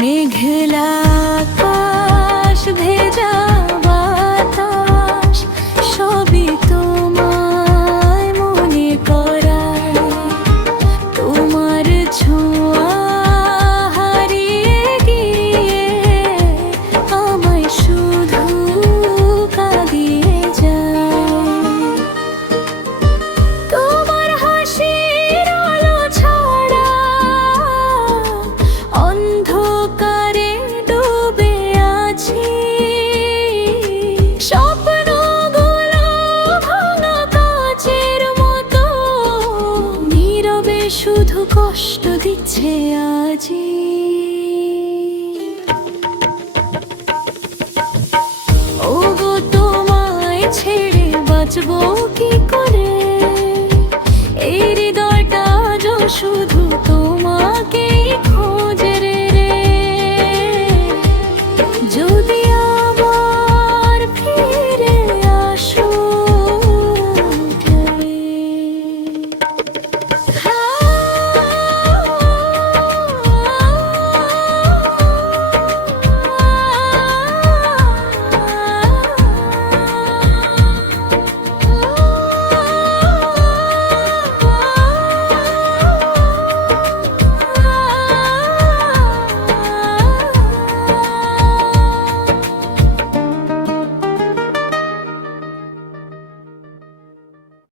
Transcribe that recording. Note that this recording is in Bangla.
মেঘলা আকাশ, ভেজা বাতাস, সবই তোমায় মনে করায়। তোমার ছোঁয়া হারিয়ে গিয়ে আমায় শুধু কাঁদিয়ে যায়। তোমার হাসির আলো ছাড়া অন্ধকারে ডুবে আছি। স্বপ্নগুলো ভাঙা কাচের মতো নীরবে শুধু কষ্ট দিচ্ছে আজি। ওগো তোমায় ছেড়ে বাঁচবো কি করে? এই হৃদয়টা শুধু